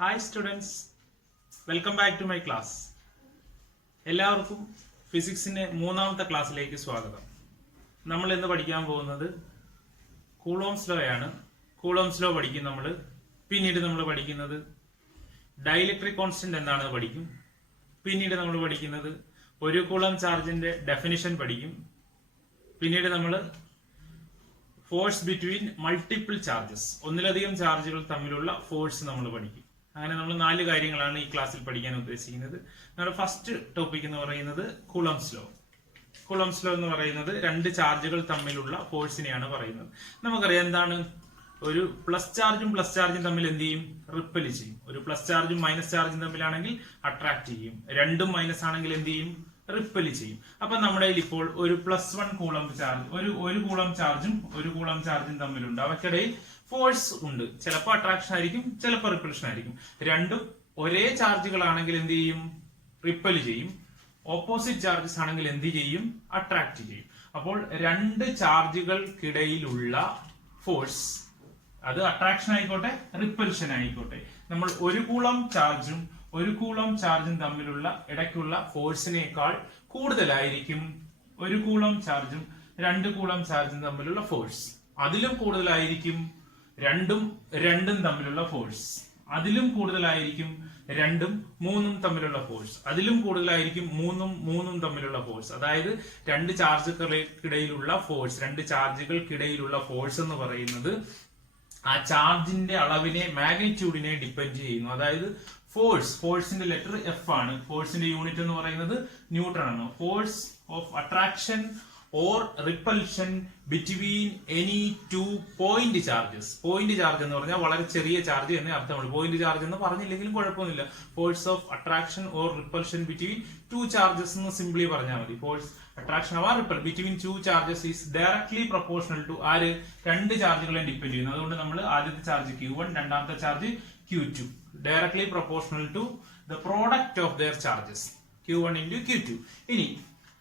Hi students, welcome back to my class. എല്ലാവർക്കും ഫിസിക്സിന്റെ മൂന്നാമത്തെ ക്ലാസ്സിലേക്ക് സ്വാഗതം. നമ്മൾ ഇന്ന് പഠിക്കാൻ പോകുന്നത് കൂളോംസ് ലോ ആണ്. കൂളോംസ് ലോ പഠിക്കും നമ്മൾ. പിന്നീട് നമ്മൾ പഠിക്കുന്നത് ഡൈഇലക്ട്രിക് കോൺസ്റ്റന്റ് എന്താണെന്ന് പഠിക്കും. പിന്നീട് നമ്മൾ പഠിക്കുന്നത് ഒരു കൂളം ചാർജിന്റെ ഡെഫിനിഷൻ പഠിക്കും. പിന്നീട് നമ്മൾ ഫോഴ്സ് ബിറ്റ്വീൻ മൾട്ടിപ്പിൾ ചാർജസ്, ഒന്നിലധികം ചാർജുകൾ തമ്മിലുള്ള ഫോഴ്സ് നമ്മൾ പഠിക്കും. അങ്ങനെ നമ്മൾ 4 കാര്യങ്ങളാണ് ഈ ക്ലാസ്സിൽ പഠിക്കാൻ ഉദ്ദേശിക്കുന്നത്. നമ്മുടെ ഫസ്റ്റ് ടോപ്പിക് എന്ന് പറയുന്നത് കൂളംസ് ലോ. കൂളംസ് ലോ എന്ന് പറയുന്നത് 2 ചാർജുകൾ തമ്മിലുള്ള ഫോഴ്സിനെയാണ് പറയുന്നത്. നമുക്കറിയാം എന്താണ്, ഒരു പ്ലസ് ചാർജും തമ്മിൽ എന്ത് ചെയ്യും? റിപ്പൽ ചെയ്യും. ഒരു പ്ലസ് ചാർജും മൈനസ് ചാർജും തമ്മിലാണെങ്കിൽ അട്രാക്ട് ചെയ്യും. രണ്ടും മൈനസ് ആണെങ്കിൽ എന്ത് ചെയ്യും? റിപ്പൽ ചെയ്യും. അപ്പൊ നമ്മുടെ ഇപ്പോൾ ഒരു +1 കൂളം ചാർജ്, ഒരു കൂളം ചാർജും തമ്മിലുണ്ട്. അവയ്ക്കിടയിൽ ഫോഴ്സ് ഉണ്ട്. ചിലപ്പോൾ അട്രാക്ഷൻ ആയിരിക്കും, ചിലപ്പോൾ റിപ്പൽഷൻ ആയിരിക്കും. രണ്ടും ഒരേ ചാർജുകളാണെങ്കിൽ എന്ത് ചെയ്യും? റിപ്പൽ ചെയ്യും. ഓപ്പോസിറ്റ് ചാർജസ് ആണെങ്കിൽ എന്ത് ചെയ്യും? അട്രാക്ട് ചെയ്യും. അപ്പോൾ 2 ചാർജുകൾക്കിടയിലുള്ള ഫോഴ്സ്, അത് അട്രാക്ഷൻ ആയിക്കോട്ടെ റിപ്പൽഷൻ ആയിക്കോട്ടെ, നമ്മൾ ഒരു കൂളം ചാർജും തമ്മിലുള്ള ഇടയ്ക്കുള്ള ഫോഴ്സിനേക്കാൾ കൂടുതലായിരിക്കും ഒരു കൂളം ചാർജും 2 കൂളം ചാർജും തമ്മിലുള്ള ഫോഴ്സ്. അതിലും കൂടുതലായിരിക്കും രണ്ടും തമ്മിലുള്ള ഫോഴ്സ്. അതിലും കൂടുതലായിരിക്കും 2ഉം 3ഉം തമ്മിലുള്ള ഫോഴ്സ്. അതിലും കൂടുതലായിരിക്കും 3ഉം തമ്മിലുള്ള ഫോഴ്സ്. അതായത് 2 ചാർജുകൾക്കിടയിലുള്ള ഫോഴ്സ് എന്ന് പറയുന്നത് ആ ചാർജിന്റെ അളവിനെ, മാഗ്നിറ്റ്യൂഡിനെ ഡിപ്പെൻഡ് ചെയ്യുന്നു. അതായത് ഫോഴ്സിന്റെ ലെറ്റർ എഫ് ആണ്. ഫോഴ്സിന്റെ യൂണിറ്റ് എന്ന് പറയുന്നത് ന്യൂട്ടൺ ആണ്. Force of attraction or repulsion between any 2 point charges. Point charge എന്ന് പറഞ്ഞാൽ വളരെ ചെറിയ ചാർജ് എന്നേ അർത്ഥമുള്ളൂ. പോയിന്റ് ചാർജ് എന്ന് പറഞ്ഞില്ലെങ്കിലും കുഴപ്പമൊന്നുമില്ല. Force of attraction or repulsion between 2 charges എന്ന് സിംപ്ലി പറഞ്ഞാൽ മതി. Force attraction or repel between 2 charges is directly proportional to ആര്? 2 ചാർജുകളെ ഡിപ്പെൻഡ് ചെയ്യുന്നു. അതുകൊണ്ട് നമ്മൾ ആദ്യത്തെ ചാർജ് Q1, രണ്ടാമത്തെ charge Q2, directly proportional to the product of their charges Q1 into Q2. ഇനി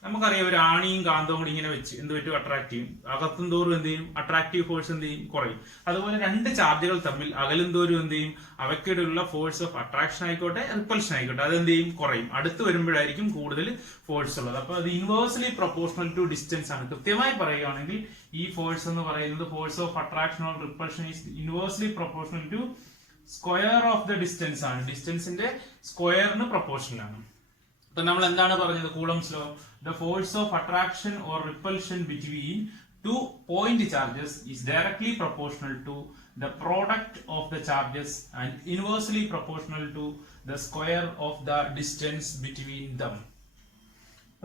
നമുക്കറിയാം, ഒരു ആണിയും കാന്തവും കൂടി ഇങ്ങനെ വെച്ച് എന്ത് പറ്റും? അട്രാക്ട് ചെയ്യും. അകത്തും തോറും എന്ത് ചെയ്യും? അട്രാക്റ്റീവ് ഫോഴ്സ് എന്ത് ചെയ്യും? കുറയും. അതുപോലെ 2 ചാർജുകൾ തമ്മിൽ അകലും തോറും എന്ത് ചെയ്യും? അവയ്ക്കിടയിലുള്ള ഫോഴ്സ് ഓഫ് അട്രാക്ഷൻ ആയിക്കോട്ടെ റിപ്പൽഷൻ ആയിക്കോട്ടെ, അത് എന്ത് ചെയ്യും? കുറയും. അടുത്ത് വരുമ്പോഴായിരിക്കും കൂടുതൽ ഫോഴ്സ് ഉള്ളത്. അപ്പൊ അത് ഇൻവേഴ്സ്ലി പ്രൊപ്പോർഷണൽ ടു ഡിസ്റ്റൻസ് ആണ്. കൃത്യമായി പറയുകയാണെങ്കിൽ ഈ ഫോഴ്സ് എന്ന് പറയുന്നത്, force of attraction or repulsion is inversely proportional to square of the distance ആണ്. ഡിസ്റ്റൻസിന്റെ സ്ക്വയറിന് പ്രൊപ്പോർഷണൽ ആണ്. അപ്പൊ നമ്മൾ എന്താണ് പറഞ്ഞത്? Coulomb's law, the force of attraction or repulsion between 2 point charges is directly proportional to the product of the charges and inversely proportional to the square of the distance between them.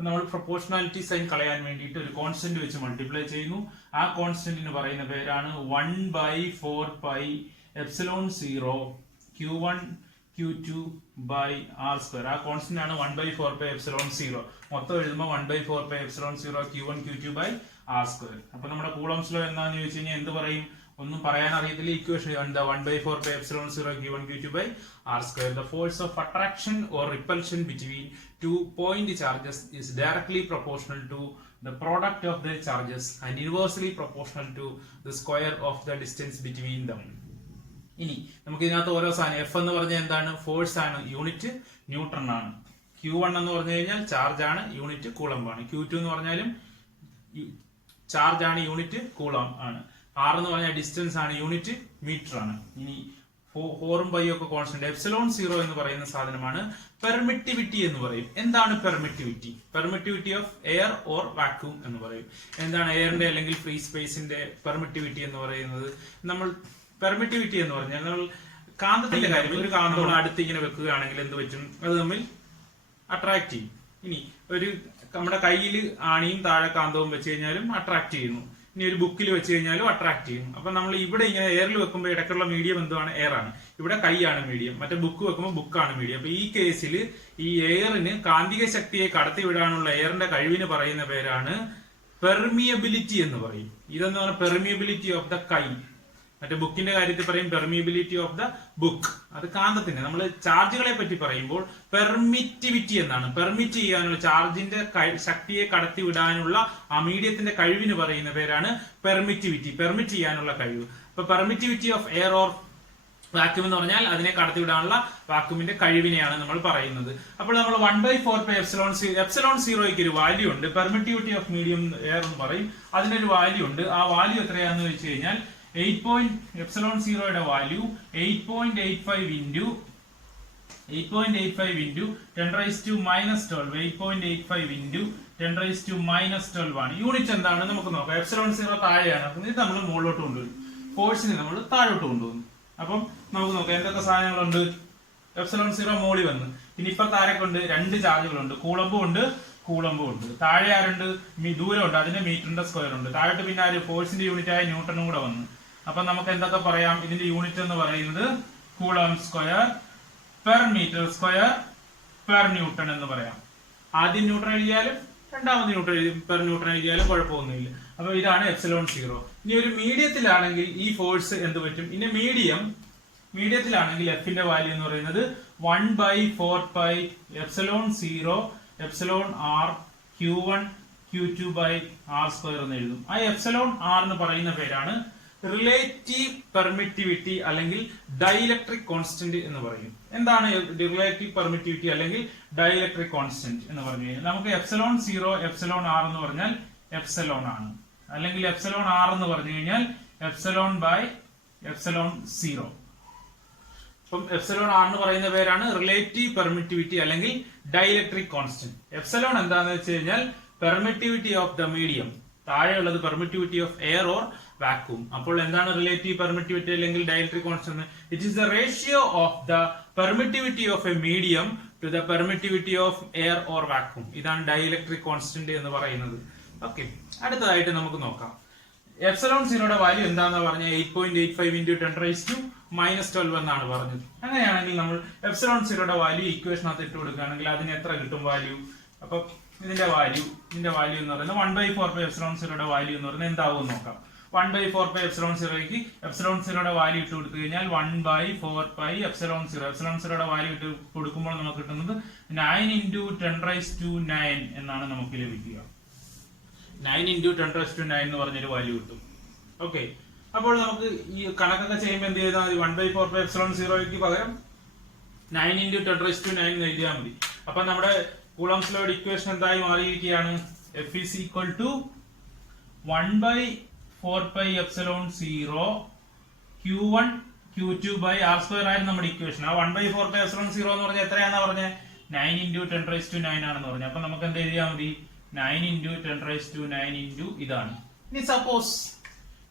നമ്മൾ proportionality sign കളയാൻ വേണ്ടിയിട്ട് ഒരു constant വെച്ച് multiply ചെയ്യുന്നു. ആ കോൺസ്റ്റന്റിന് പറയുന്ന പേരാണ് 1/4πε0 Q1 Q2 by r². ആ കോൺസ്റ്റന്റ് ആണ് 1/4πε0. മൊത്തം എഴുതുമ്പോൾ 1/4πε0 Q1 Q2 by r². അപ്പൊ നമ്മുടെ കൂളംസ് ലോ എന്താന്ന് ചോദിച്ചു കഴിഞ്ഞാൽ എന്ത് പറയും? ഒന്നും പറയാൻ അറിയത്തില്ല. Equation 1/4πε0 Q1 Q2 by r². The force of attraction or repulsion between 2 point charges is directly proportional to the product of their charges and inversely proportional to the square of the distance between them. ഇനി നമുക്ക് ഇതിനകത്ത് ഓരോ സാധനം, F എന്ന് പറഞ്ഞാൽ എന്താണ്? Force ആണ്. Unit newton ആണ്. Q1 എന്ന് പറഞ്ഞു കഴിഞ്ഞാൽ ചാർജ് ആണ്. യൂണിറ്റ് കൂളംബ് ആണ്. Q2 എന്ന് പറഞ്ഞാലും ചാർജ് ആണ്. യൂണിറ്റ് കൂളംബ് ആണ്. R എന്ന് പറഞ്ഞാൽ ഡിസ്റ്റൻസ് ആണ്. യൂണിറ്റ് മീറ്റർ ആണ്. ഇനി 4ഉം 5ഉം ഒക്കെ കോൺസ്റ്റന്റ്. ε0 എന്ന് പറയുന്ന സാധനമാണ് പെർമിറ്റിവിറ്റി എന്ന് പറയും. എന്താണ് permittivity? Permittivity of air or vacuum എന്ന് പറയും. എന്താണ് എയറിന്റെ അല്ലെങ്കിൽ ഫ്രീ സ്പേസിന്റെ പെർമിറ്റിവിറ്റി എന്ന് പറയുന്നത്? പെർമിറ്റിവിറ്റി എന്ന് പറഞ്ഞാൽ നമ്മൾ കാന്തത്തിന്റെ കാര്യം, ഒരു കാന്തം നമ്മൾ അടുത്ത് ഇങ്ങനെ വെക്കുകയാണെങ്കിൽ എന്ത് പറ്റും? അത് തമ്മിൽ അട്രാക്ട് ചെയ്യും. ഇനി നമ്മുടെ കയ്യിൽ ആണിയും താഴെ കാന്തവും വെച്ച് കഴിഞ്ഞാലും അട്രാക്ട് ചെയ്യുന്നു. ഇനി ഒരു ബുക്കിൽ വെച്ച് കഴിഞ്ഞാലും അട്രാക്ട് ചെയ്യുന്നു. അപ്പൊ നമ്മൾ ഇവിടെ ഇങ്ങനെ എയറിൽ വെക്കുമ്പോൾ ഇടയ്ക്കുള്ള മീഡിയം എന്താണ്? എയർ ആണ്. ഇവിടെ കൈയാണ് മീഡിയം. മറ്റേ ബുക്ക് വെക്കുമ്പോൾ ബുക്കാണ് മീഡിയം. അപ്പൊ ഈ കേസിൽ ഈ എയറിന് കാന്തിക ശക്തിയെ കടത്തിവിടാനുള്ള എയറിന്റെ കഴിവിന് പറയുന്ന പേരാണ് പെർമിയബിലിറ്റി എന്ന് പറയും. ഇതെന്ന് പറഞ്ഞാൽ പെർമിയബിലിറ്റി ഓഫ് ദ കൈ. മറ്റേ ബുക്കിന്റെ കാര്യത്തിൽ പറയും പെർമിയബിലിറ്റി ഓഫ് ദ ബുക്ക്. അത് കാന്തത്തിന്റെ. നമ്മൾ ചാർജുകളെ പറ്റി പറയുമ്പോൾ പെർമിറ്റിവിറ്റി എന്നാണ്. പെർമിറ്റ് ചെയ്യാനുള്ള, ചാർജിന്റെ ശക്തിയെ കടത്തിവിടാനുള്ള ആ മീഡിയത്തിന്റെ കഴിവിന് പറയുന്ന പേരാണ് പെർമിറ്റിവിറ്റി. പെർമിറ്റ് ചെയ്യാനുള്ള കഴിവ്. അപ്പൊ permittivity of air or vacuum എന്ന് പറഞ്ഞാൽ അതിനെ കടത്തിവിടാനുള്ള വാക്യൂമിന്റെ കഴിവിനെയാണ് നമ്മൾ പറയുന്നത്. അപ്പോൾ നമ്മൾ 1/4 എപ്സിലോൺ സീറോയ്ക്ക് ഒരു വാല്യൂ ഉണ്ട്, പെർമിറ്റിവിറ്റി ഓഫ് മീഡിയം എയർ എന്ന് പറയും, അതിനൊരു വാല്യൂ ഉണ്ട്. ആ വാല്യൂ എത്രയാണെന്ന് വെച്ച് കഴിഞ്ഞാൽ എപ്സിലോൺ സീറോയുടെ വാല്യൂ 8.85 into 10⁻⁻12 8.85 into 10⁻⁻12 ആണ്. യൂണിറ്റ് എന്താണ് നമുക്ക് നോക്കാം. എപ്സിലോൺ സീറോ താഴെയാണ്, ഇത് നമ്മൾ മുകളിലോട്ട് കൊണ്ടുവരും, ഫോഴ്സിനെ നമ്മൾ താഴോട്ട് കൊണ്ടുവന്നു. അപ്പം നമുക്ക് നോക്കാം എന്തൊക്കെ സാധനങ്ങളുണ്ട്. എപ്സിലോൺ സീറോ മോളി വന്ന്, ഇനി ഇപ്പൊ താരൊക്കെ ഉണ്ട്, 2 ചാർജുകളുണ്ട്, കൂളമ്പും ഉണ്ട്. താഴെ ആരുണ്ട്, ദൂരം ഉണ്ട്, അതിന്റെ മീറ്ററിന്റെ സ്ക്വയർ ഉണ്ട്. താഴോട്ട് പിന്നെ ആര്, ഫോഴ്സിന്റെ യൂണിറ്റ് ആയ ന്യൂട്ടണും കൂടെ വന്നു. അപ്പൊ നമുക്ക് എന്തൊക്കെ പറയാം, ഇതിന്റെ യൂണിറ്റ് എന്ന് പറയുന്നത് coulomb square per metre square per newton എന്ന് പറയാം. ആദ്യം ന്യൂട്ടൺ എഴുതിയാലും രണ്ടാമത് പെർ ന്യൂട്ടൺ എഴുതിയാലും കുഴപ്പമൊന്നുമില്ല. അപ്പൊ ഇതാണ് എപ്സിലോൺ സീറോ. ഇനി ഒരു മീഡിയത്തിലാണെങ്കിൽ ഈ ഫോഴ്സ് എന്ത് പറ്റും, ഇനി മീഡിയത്തിലാണെങ്കിൽ എഫിന്റെ വാല്യൂ എന്ന് പറയുന്നത് 1/4 epsilon zero epsilon R Q1 Q2 r² എന്ന് എഴുതും. ആ എപ്സിലോൺ ആർ എന്ന് പറയുന്ന പേരാണ് റിലേറ്റീവ് പെർമിറ്റിവിറ്റി അല്ലെങ്കിൽ ഡൈഇലക്ട്രിക് കോൺസ്റ്റന്റ് എന്ന് പറയും. എന്താണ് റിലേറ്റീവ് പെർമിറ്റിവിറ്റി അല്ലെങ്കിൽ ഡൈഇലക്ട്രിക് കോൺസ്റ്റന്റ് എന്ന് പറഞ്ഞു കഴിഞ്ഞാൽ നമുക്ക് എപ്സിലോൺ സീറോ എപ്സിലോൺ ആർ എന്ന് പറഞ്ഞാൽ എപ്സിലോൺ ആണ്, അല്ലെങ്കിൽ എപ്സിലോൺ ആർ എന്ന് പറഞ്ഞു കഴിഞ്ഞാൽ എപ്സിലോൺ ബൈ എപ്സിലോൺ സീറോ. അപ്പം എപ്സിലോൺ ആർ എന്ന് പറയുന്ന പേരാണ് റിലേറ്റീവ് പെർമിറ്റിവിറ്റി അല്ലെങ്കിൽ ഡൈഇലക്ട്രിക് കോൺസ്റ്റന്റ്. എപ്സിലോൺ എന്താണെന്ന് വെച്ച് കഴിഞ്ഞാൽ പെർമിറ്റിവിറ്റി ഓഫ് ദ മീഡിയം, താഴെയുള്ളത് permittivity of air or vacuum. അപ്പോൾ എന്താണ് റിലേറ്റീവ് പെർമിറ്റിവിറ്റി അല്ലെങ്കിൽ dielectric constant? It is the ratio of the permittivity of a medium to the permittivity of air or vacuum. ഇതാണ് dielectric constant എന്ന് പറയുന്നത്. Okay, അടുത്തതായിട്ട് നമുക്ക് നോക്കാം. എപ്സിലോൺ സീറോയുടെ വാല്യൂ എന്താണെന്ന് പറഞ്ഞാൽ 8.85 into 10⁻⁻12 എന്നാണ് പറഞ്ഞത്. അങ്ങനെയാണെങ്കിൽ നമ്മൾ എപ്സിലോൺ സീറോയുടെ വാല്യൂ ഇക്വേഷനകത്ത് ഇട്ട് കൊടുക്കുകയാണെങ്കിൽ അതിന് എത്ര കിട്ടും വാല്യൂ? അപ്പൊ ഇതിന്റെ വാല്യൂ എന്ന് പറയുന്നത് 1/4 എപ്സിലോൺ സീറോയുടെ വാല്യൂ എന്ന് പറയുന്നത് എന്താവും നോക്കാം. 1/4 എപ്സിലോൺ സീറോയ്ക്ക് എപ്സിലോൺ സീറോയുടെ വാല്യൂ ഇട്ട് കൊടുത്തു കഴിഞ്ഞാൽ 1/4 എപ്സിലോൺ സീറോയുടെ വാല്യൂ ഇട്ട് കൊടുക്കുമ്പോൾ നമുക്ക് കിട്ടുന്നത് 9 into 10⁻⁹ എന്നാണ് നമുക്ക് ലഭിക്കുക. 9 into 10⁻⁹ എന്ന് പറഞ്ഞൊരു വാല്യൂ കിട്ടും. ഓക്കെ, അപ്പോൾ നമുക്ക് ഈ കണക്കൊക്കെ ചെയ്യുമ്പോൾ എന്ത് ചെയ്താൽ മതി, 1/4 എപ്സിലോൺ സീറോയ്ക്ക് പകരം 9 into 10⁻⁹ എന്ന് എഴുതിയാൽ മതി. അപ്പൊ നമ്മുടെ കൂളംസ് ലോയുടെ ഇക്വേഷൻ എന്തായി മാറിയിരിക്കുകയാണ്? F is equal to 1/4 epsilon zero Q1 Q2 r² ആയിരുന്നു നമ്മുടെ ഇക്വേഷൻ. ആ 1/4 എപ്സിലോൺ സീറോ എന്ന് പറഞ്ഞാൽ എത്രയാണെന്ന് പറഞ്ഞത്? 9 into 10⁻⁹ ആണെന്ന് പറഞ്ഞു. അപ്പൊ നമുക്ക് എന്ത് എഴുതിയാൽ മതി? 9 into 10⁻⁹ into ഇതാണ്. ഇനി സപ്പോസ്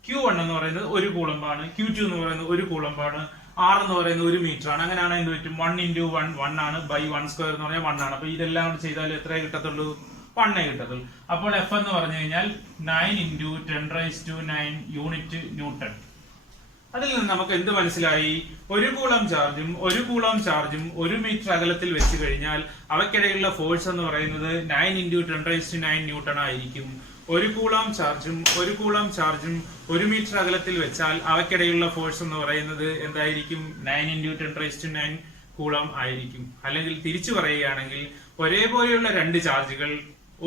Q1 എന്ന് പറയുന്നത് 1 കൂളമ്പാണ്, Q2 എന്ന് പറയുന്നത് 1 കൂളമ്പാണ്, R എന്ന് പറയുന്നത് 1 മീറ്റർ ആണ്. അങ്ങനെയാണ് എന്ത് പറ്റും? 1 into 1 ആണ്, ബൈ 1² എന്ന് പറഞ്ഞാൽ 1 ആണ്. അപ്പൊ ഇതെല്ലാം കൂടി ചെയ്താൽ എത്രയേ കിട്ടത്തുള്ളൂ? 1 കിട്ടത്തുള്ളൂ. അപ്പോൾ F എന്ന് പറഞ്ഞു കഴിഞ്ഞാൽ 9 into 10⁻⁹ യൂണിറ്റ് ന്യൂട്ടൺ. അതിൽ നിന്ന് നമുക്ക് എന്ത് മനസ്സിലായി? 1 കൂളം ചാർജും 1 മീറ്റർ അകലത്തിൽ വെച്ച് കഴിഞ്ഞാൽ അവയ്ക്കിടയിലുള്ള ഫോഴ്സ് എന്ന് പറയുന്നത് 9 into 10⁻⁹ ന്യൂട്ടൺ ആയിരിക്കും. 1 കൂളം ചാർജും 1 മീറ്റർ അകലത്തിൽ വെച്ചാൽ അവയ്ക്കിടയിലുള്ള ഫോഴ്സ് എന്ന് പറയുന്നത് എന്തായിരിക്കും? 9 into 10⁻⁹ കൂളം ആയിരിക്കും. അല്ലെങ്കിൽ തിരിച്ചു പറയുകയാണെങ്കിൽ ഒരേപോലെയുള്ള 2 ചാർജുകൾ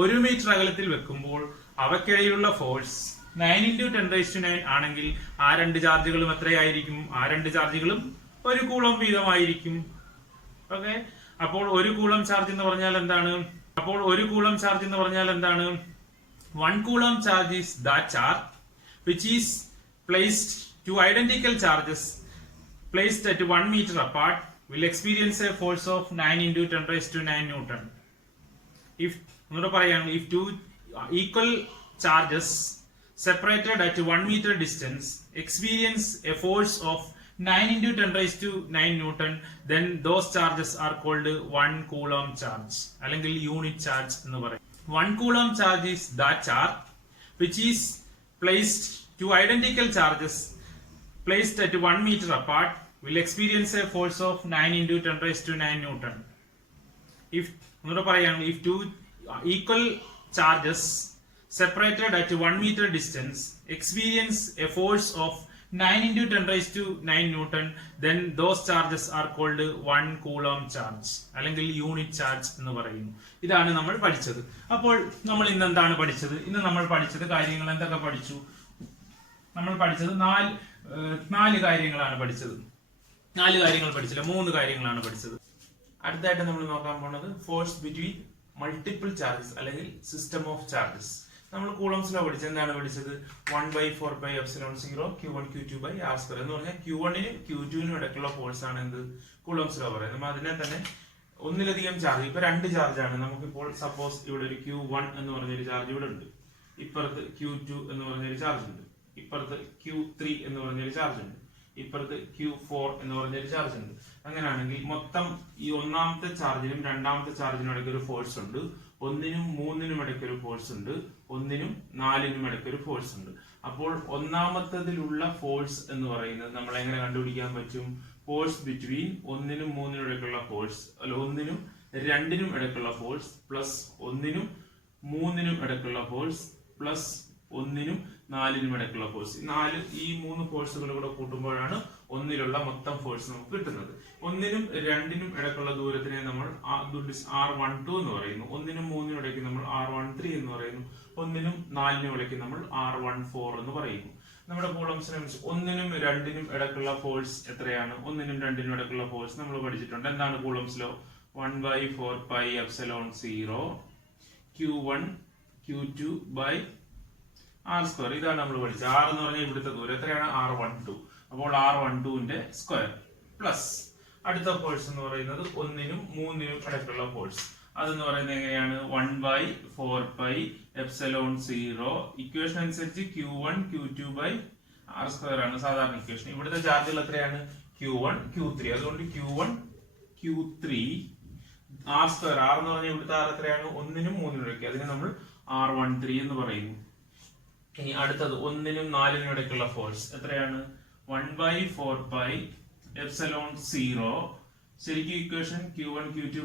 1 മീറ്റർ അകലത്തിൽ വെക്കുമ്പോൾ അവയ്ക്കിടയിലുള്ള ഫോഴ്സ് 9 into 10⁻⁹ ആണെങ്കിൽ ആ 2 ചാർജുകളും എത്രയായിരിക്കും? ആ 2 ചാർജുകളും 1 കൂളം വീതമായിരിക്കും. ഓക്കെ, അപ്പോൾ 1 കൂളം ചാർജ് എന്ന് പറഞ്ഞാൽ എന്താണ്? 1 coulomb charge is that charge which is placed, two identical charges placed at 1 meter apart will experience a force of 9 into 10⁻⁹ Newton. If two equal charges separated at 1 meter distance experience a force of 9 into 10⁻⁹ Newton, then those charges are called 1 coulomb charge അല്ലെങ്കിൽ unit charge എന്ന് പറയും. 1 coulomb charge is that charge which is placed, two identical charges placed at 1 meter apart will experience a force of 9 into 10⁻⁹ Newton. If two equal charges separated at 1 meter distance experience a force of 9 into 10⁻⁹ Newton, then those charges are called 1 coulomb charge അല്ലെങ്കിൽ unit charge എന്ന് പറയുന്നു. ഇതാണ് നമ്മൾ പഠിച്ചത്. അപ്പോൾ നമ്മൾ ഇന്ന് എന്താണ് പഠിച്ചത്? ഇന്ന് നമ്മൾ പഠിച്ചത് കാര്യങ്ങൾ എന്തൊക്കെ പഠിച്ചു? നമ്മൾ പഠിച്ചത് നാല് കാര്യങ്ങളാണ് പഠിച്ചത്. 4 കാര്യങ്ങൾ പഠിച്ചില്ല, 3 കാര്യങ്ങളാണ് പഠിച്ചത്. അടുത്തായിട്ട് നമ്മൾ നോക്കാൻ പോകുന്നത് ഫോഴ്സ് ബിറ്റ്വീൻ മൾട്ടിപ്പിൾ ചാർജസ് അല്ലെങ്കിൽ സിസ്റ്റം ഓഫ് ചാർജസ്. നമ്മൾ കൂളംസ് ലോ പഠിച്ചത്. എന്താണ് പഠിച്ചത്? 1/4πε0 Q1 Q2 R² എന്ന് പറഞ്ഞാൽ Q1നും Q2നും ഇടയ്ക്കുള്ള ഫോഴ്സ് ആണ് എന്ത് കൂളംസ് ലോ പറയുന്നത്. നമ്മൾ അതിനെ തന്നെ ഒന്നിലധികം ചാർജ്, ഇപ്പൊ 2 ചാർജാണ് നമുക്കിപ്പോൾ. സപ്പോസ് ഇവിടെ ഒരു Q1 എന്ന് പറഞ്ഞൊരു ചാർജ് ഇവിടെ ഉണ്ട്, ഇപ്പുറത്ത് Q2 എന്ന് പറഞ്ഞൊരു ചാർജ് ഉണ്ട്, ഇപ്പുറത്ത് Q3 എന്ന് പറഞ്ഞൊരു ചാർജ് ഉണ്ട്, ഇപ്പുറത്ത് Q4 എന്ന് പറഞ്ഞൊരു ചാർജ് ഉണ്ട്. അങ്ങനെയാണെങ്കിൽ മൊത്തം ഈ ഒന്നാമത്തെ ചാർജിനും രണ്ടാമത്തെ ചാർജിനും ഇടയ്ക്ക് ഒരു ഫോഴ്സ് ഉണ്ട്, 1നും 3നും ഇടയ്ക്ക് ഒരു ഫോഴ്സ് ഉണ്ട്, 1നും 4നും ഇടയ്ക്ക് ഒരു ഫോഴ്സ് ഉണ്ട്. അപ്പോൾ ഒന്നാമത്തതിലുള്ള ഫോഴ്സ് എന്ന് പറയുന്നത് നമ്മൾ എങ്ങനെ കണ്ടുപിടിക്കാൻ പറ്റും? ഫോഴ്സ് ബിറ്റ്വീൻ 1നും 3നും ഇടയ്ക്കുള്ള ഫോഴ്സ്, അല്ല 1നും 2നും ഇടയ്ക്കുള്ള ഫോഴ്സ് പ്ലസ് 1നും 3നും ഇടയ്ക്കുള്ള ഫോഴ്സ് പ്ലസ് 1നും 4നും ഇടയ്ക്കുള്ള ഫോഴ്സ്. ഈ 3 ഫോഴ്സുകൾ കൂടെ കൂട്ടുമ്പോഴാണ് ഒന്നിലുള്ള മൊത്തം ഫോഴ്സ് നമുക്ക് കിട്ടുന്നത്. 1നും 2നും ഇടയ്ക്കുള്ള ദൂരത്തിനെ നമ്മൾ R12 എന്ന് പറയുന്നു, 1നും 3നും ഇടയ്ക്ക് നമ്മൾ R13 എന്ന് പറയുന്നു, 1നും 4നും ഇടയ്ക്ക് നമ്മൾ R14 എന്ന് പറയുന്നു. നമ്മുടെ കൂളംസിനെ 1നും 2നും ഇടയ്ക്കുള്ള ഫോഴ്സ് എത്രയാണ്? 1നും 2നും ഇടയ്ക്കുള്ള ഫോഴ്സ് നമ്മൾ പഠിച്ചിട്ടുണ്ട്. എന്താണ് Coulomb's law? 1/4πε0 Q1 Q2 R². ഇതാണ് നമ്മൾ പഠിച്ചത്. R എന്ന് പറഞ്ഞാൽ ഇവിടുത്തെ ദൂരം എത്രയാണ്? R12. അപ്പോൾ R12ന്റെ സ്ക്വയർ പ്ലസ് അടുത്ത ഫോഴ്സ് എന്ന് പറയുന്നത് 1നും 3നും ഇടയ്ക്കുള്ള ഫോഴ്സ്. അതെന്ന് പറയുന്നത് എങ്ങനെയാണ്? 1/4πε0. ഇക്വേഷൻ അനുസരിച്ച് Q1 Q2 R² ആണ് സാധാരണ ഇക്വേഷൻ. ഇവിടുത്തെ ചാർജുകൾ എത്രയാണ്? Q1 Q3. അതുകൊണ്ട് Q1 Q3 R². R എന്ന് പറഞ്ഞാൽ ഇവിടുത്തെ R എത്രയാണ്? 1നും 3നും ഇടയ്ക്ക്, അതിനെ നമ്മൾ R13 എന്ന് പറയുന്നു. ഇനി അടുത്തത് 1നും 4നും ഇടയ്ക്കുള്ള ഫോഴ്സ് എത്രയാണ്? 1/4πε0. ശരിക്കും ഇക്വേഷൻ Q1 Q2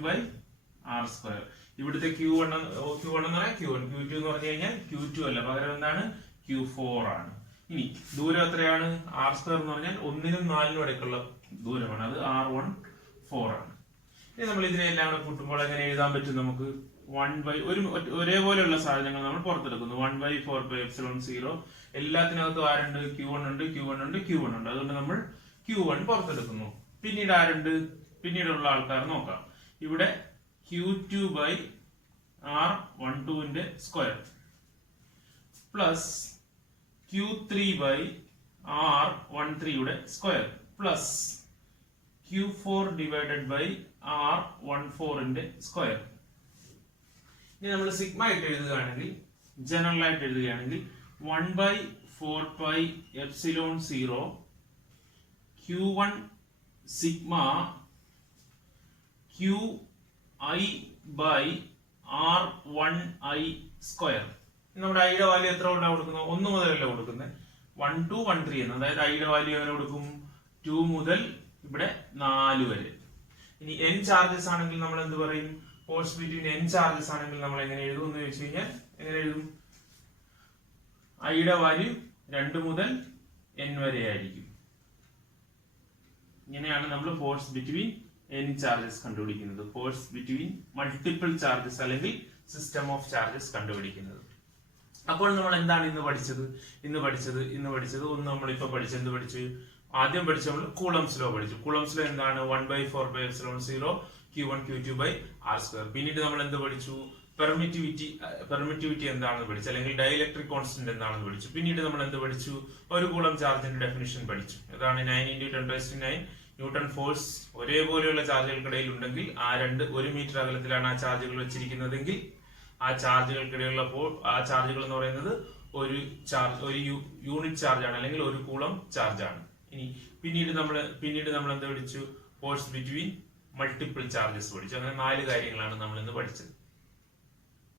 R². ഇവിടുത്തെ Q1 എന്ന് പറഞ്ഞാൽ Q1, Q2 എന്ന് പറഞ്ഞു കഴിഞ്ഞാൽ Q2 അല്ല, പകരം എന്താണ്? Q4 ആണ്. ഇനി ദൂരം എത്രയാണ്? R² എന്ന് പറഞ്ഞാൽ 1നും 4നും ഇടയ്ക്കുള്ള ദൂരമാണ്, അത് R14 ആണ്. ഇനി നമ്മൾ ഇതിനെല്ലാം കൂടെ കൂട്ടുമ്പോൾ എങ്ങനെ എഴുതാൻ പറ്റും നമുക്ക്? ഒരേപോലെയുള്ള സാധനങ്ങൾ നമ്മൾ പുറത്തെടുക്കുന്നു. 1/4πε0. എല്ലാത്തിനകത്തും ആരുണ്ട്? Q1 ഉണ്ട്, Q1 ഉണ്ട്, Q1 ഉണ്ട്. അതുകൊണ്ട് നമ്മൾ Q1 പുറത്തെടുക്കുന്നു. പിന്നീട് ആരുണ്ട്? പിന്നീടുള്ള ആൾക്കാർ നോക്കാം. ഇവിടെ Q2 R12ന്റെ സ്ക്വയർ പ്ലസ് Q3 R13യുടെ സ്ക്വയർ പ്ലസ് Q4 R14ന്റെ സ്ക്വയർ. ഇനി നമ്മൾ സിഗ്മ ആയിട്ട് എഴുതുകയാണെങ്കിൽ, ജനറൽ ആയിട്ട് എഴുതുകയാണെങ്കിൽ 1/4πε0 Q1 സിഗ്മ QI/R1I സ്ക്വയർ. നമ്മുടെ ഐയുടെ വാല്യൂ എത്ര കൊണ്ടാണ് കൊടുക്കുന്നത്? 1 മുതലല്ല കൊടുക്കുന്നത്, 1 to 1 3 എന്ന്. അതായത് ഐയുടെ വാല്യൂ എങ്ങനെ കൊടുക്കും? 2 മുതൽ ഇവിടെ 4 വരെ. ഇനി n ചാർജസ് ആണെങ്കിൽ നമ്മൾ എന്ത് പറയും? ഫോഴ്സ് ബിറ്റ്വീൻ n ചാർജസ് ആണെങ്കിൽ നമ്മൾ എങ്ങനെ എഴുതും എന്ന് ചോദിച്ചു കഴിഞ്ഞാൽ എങ്ങനെ എഴുതും? ഐയുടെ വാല്യൂ 2 മുതൽ n വരെ ആയിരിക്കും. ഇങ്ങനെയാണ് നമ്മൾ ഫോഴ്സ് ബിറ്റ്വീൻ n ചാർജസ് കണ്ടുപിടിക്കുന്നത്, ഫോഴ്സ് ബിറ്റ്വീൻ മൾട്ടിപ്പിൾ ചാർജസ് അല്ലെങ്കിൽ സിസ്റ്റം ഓഫ് ചാർജസ് കണ്ടുപിടിക്കുന്നത്. അപ്പോൾ നമ്മൾ എന്താണ് ഇന്ന് പഠിച്ചത്? ഒന്ന് നമ്മളിപ്പോ എന്ത് പഠിച്ചു? ആദ്യം പഠിച്ച നമ്മൾ കൂളംസ് ലോ പഠിച്ചു. കൂളംസ് ലോ എന്താണ്? 1/4πε0 Q1 Q2 R². പിന്നീട് നമ്മൾ എന്ത് പഠിച്ചു? പെർമിറ്റിവിറ്റി എന്താണെന്ന് പഠിച്ചു, അല്ലെങ്കിൽ ഡൈഇലക്ട്രിക് കോൺസ്റ്റന്റ് എന്താണെന്ന് പഠിച്ചു. പിന്നീട് നമ്മൾ എന്ത് പഠിച്ചു? ഒരു കൂളം ചാർജിന്റെ ഡെഫിനിഷൻ പഠിച്ചു. അതാണ് 9 × 10⁹ ന്യൂട്ടൺ ഫോഴ്സ് ഒരേപോലെയുള്ള ചാർജുകൾക്കിടയിൽ ഉണ്ടെങ്കിൽ ആ 1 മീറ്റർ അകലത്തിലാണ് ആ ചാർജുകൾ വെച്ചിരിക്കുന്നതെങ്കിൽ ആ ചാർജുകൾക്കിടയിലുള്ള ആ ചാർജുകൾ എന്ന് പറയുന്നത് ഒരു യൂണിറ്റ് ചാർജ് ആണ്, അല്ലെങ്കിൽ ഒരു കൂളം ചാർജ് ആണ്. ഇനി പിന്നീട് നമ്മൾ എന്ത് പഠിച്ചു? ഫോഴ്സ് ബിറ്റ്വീൻ മൾട്ടിപ്പിൾ ചാർജസ് പഠിച്ചു. അങ്ങനെ 4 കാര്യങ്ങളാണ് നമ്മൾ ഇന്ന് പഠിച്ചത്.